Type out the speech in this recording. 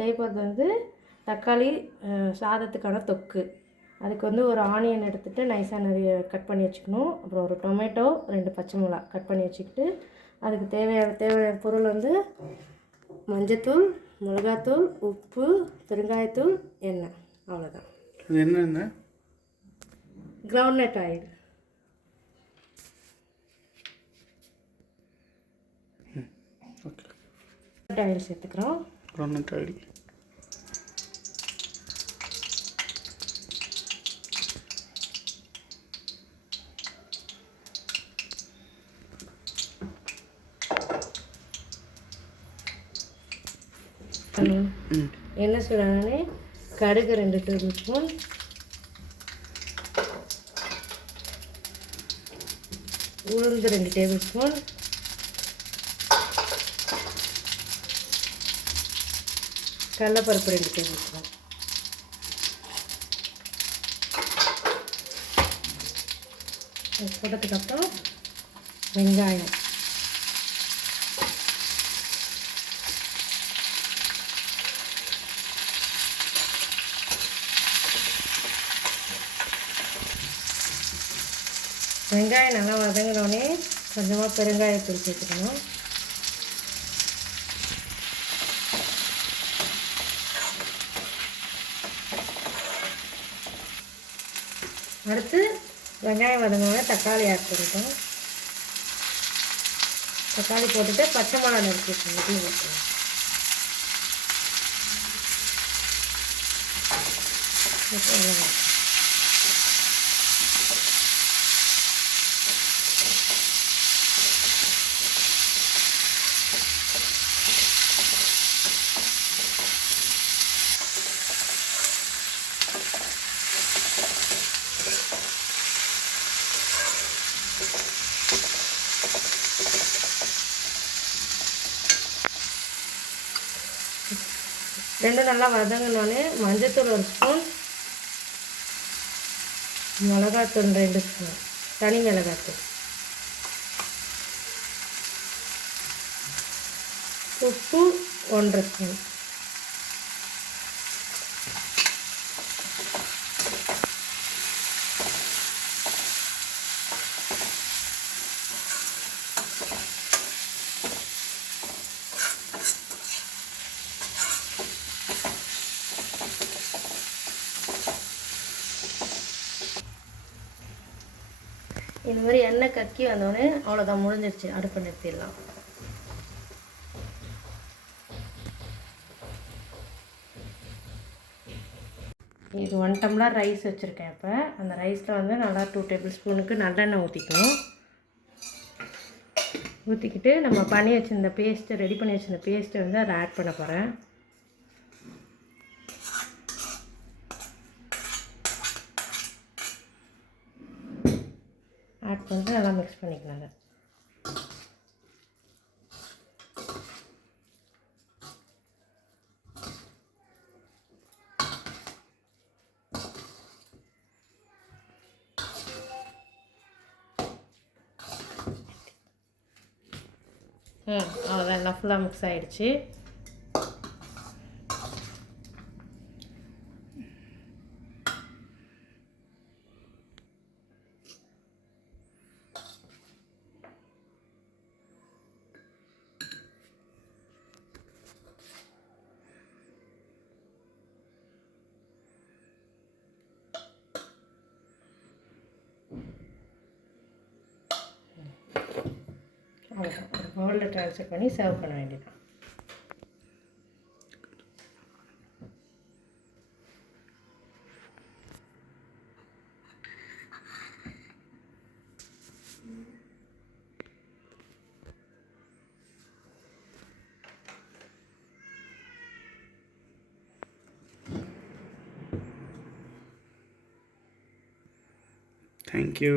செய்ய போகிறது வந்து தக்காளி சாதத்துக்கான தொக்கு. அதுக்கு வந்து ஒரு ஆனியன் எடுத்துகிட்டு நைஸாக நிறைய கட் பண்ணி வச்சுக்கணும். அப்புறம் ஒரு டொமேட்டோ, 2 பச்சை மிளகா கட் பண்ணி வச்சுக்கிட்டு, அதுக்கு தேவையான பொருள் வந்து மஞ்சத்தூள், மிளகாத்தூள், உப்பு, பெருங்காயத்தூள், எண்ணெய். அவ்வளோதான். இது என்னென்ன? Groundnut oil. ஓகே, ஆயில் சேர்த்துக்கிறோம். Groundnut oil. எண்ணெய் சூடானே கடுகு 2 டேபிள் ஸ்பூன், உளுந்து 2 டேபிள் ஸ்பூன், கடலைப்பருப்பு 2 டேபிள் ஸ்பூன், போட்டதுக்கப்புறம் வெங்காயம், வெங்காயம் நல்லா வதங்கினோடனே கொஞ்சமாக பெருங்காயத்தூள் சேர்த்துக்கணும். அடுத்து வெங்காயம் வதங்கினோடனே தக்காளி ஆட் பண்ணிட்டோம். தக்காளி போட்டுட்டு பச்சை மிளகா நறுக்கி வச்சுக்கணும். ரெண்டும் நல்லா வதங்கினோடனே மஞ்சத்தூள் 1 ஸ்பூன், மிளகாத்தூள் 2 ஸ்பூன், தனி மிளகாத்தூள், உப்பு 1 ஸ்பூன், இந்த மாதிரி எண்ணெய் கக்கி வந்தோடனே அவ்வளோதான், முடிஞ்சிருச்சு. அடுப்பை நிறுத்திடலாம். இது 1 டம்ளர் ரைஸ் வச்சுருக்கேன். இப்போ அந்த ரைஸில் வந்து நல்லா 2 டேபிள் ஸ்பூனுக்கு நல்லெண்ணெய் ஊற்றிக்கணும். ஊற்றிக்கிட்டு நம்ம பண்ணி வச்சுருந்த பேஸ்ட்டு, ரெடி பண்ணி வச்சுருந்த பேஸ்ட்டை வந்து அதை ஆட் பண்ண போகிறேன். ஆட் பண்ணிட்டு நல்லா மிக்ஸ் பண்ணிக்கலாங்க. அவ்வளோதான், எல்லாம் ஃபுல்லாக மிக்ஸ் ஆகிடுச்சு. அவ்வளோதான், ஒரு பவுலில் ட்ரான்ஸ்ஃபர் பண்ணி சர்வ் பண்ண வேண்டியதான். Thank you.